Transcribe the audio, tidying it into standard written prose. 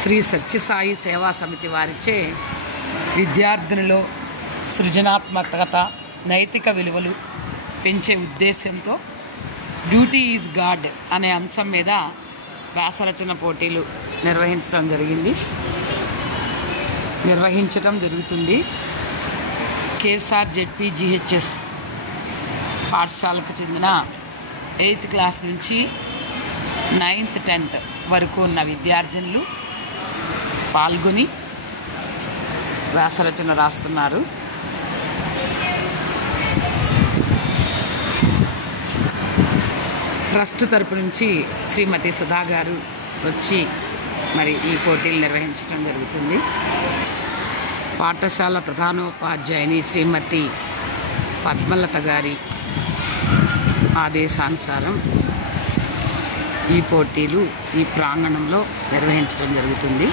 శ్రీ సత్యసాయి సేవా సమితి వారిచే విద్యార్థులలో సృజనాత్మకత, నైతిక విలువలు పెంచే ఉద్దేశంతో డ్యూటీ ఈజ్ గాడ్ అనే అంశం మీద వ్యాసరచన పోటీలు నిర్వహించటం జరుగుతుంది. కేఎస్ఆర్ జెడ్పీజీహెచ్ఎస్ పాఠశాలకు చెందిన 8th క్లాస్ నుంచి 9th 10th వరకు ఉన్న విద్యార్థినులు పాల్గొని వ్యాసరచన రాస్తున్నారు. ట్రస్ట్ తరపు నుంచి శ్రీమతి సుధా గారు వచ్చి మరి ఈ పోటీలు నిర్వహించడం జరుగుతుంది. పాఠశాల ప్రధానోపాధ్యాయుని శ్రీమతి పద్మలత గారి ఆదేశానుసారం ఈ పోటీలు ఈ ప్రాంగణంలో నిర్వహించడం జరుగుతుంది.